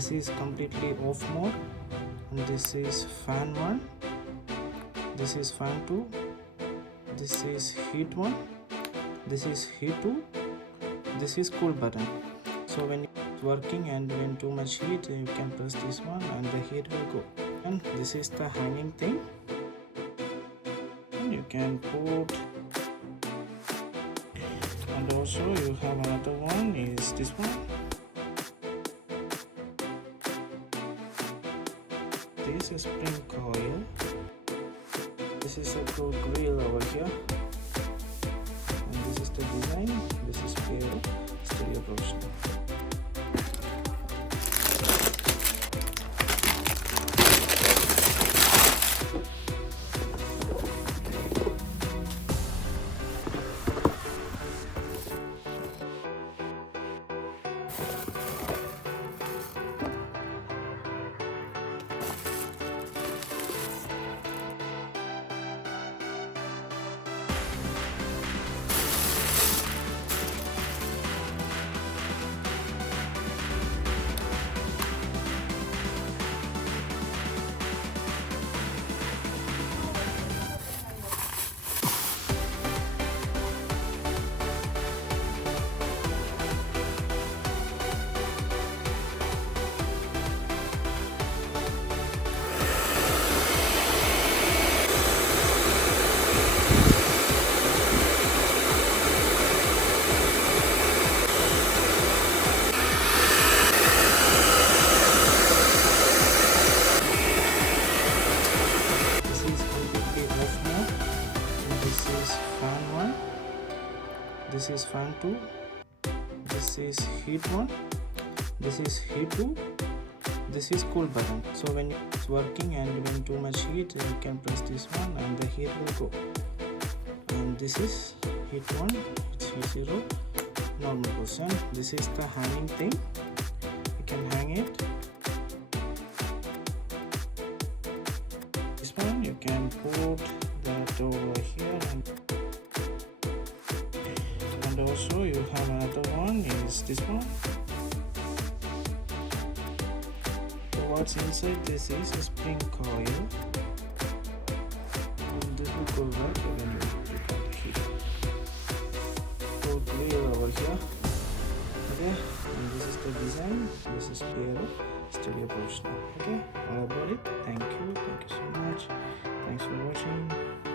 this is completely off mode, and this is fan 1, this is fan 2, this is heat 1, this is heat 2, this is cool button. So when it's working and when too much heat, you can press this one and the heat will go. And this is the hanging thing, and you can put, and also you have another one is this one. This is spring coil. This is a cool grill over here, and this is the design. This is Beardo Studio Professional. This is fan 2, this is heat 1, this is heat 2, this is cool button. So when it's working and when too much heat, you can press this one and the heat will go. And this is heat 1, it's heat 0, normal position. This is the hanging thing, you can hang it. This one you can put that over here, and also you have another one is this one. So what's inside this is a spring coil, and this will go back when you got the heat. So grill over here, okay, and this is the design. This is Beardo Studio Professional. Okay, all about it. Thank you so much. Thanks for watching.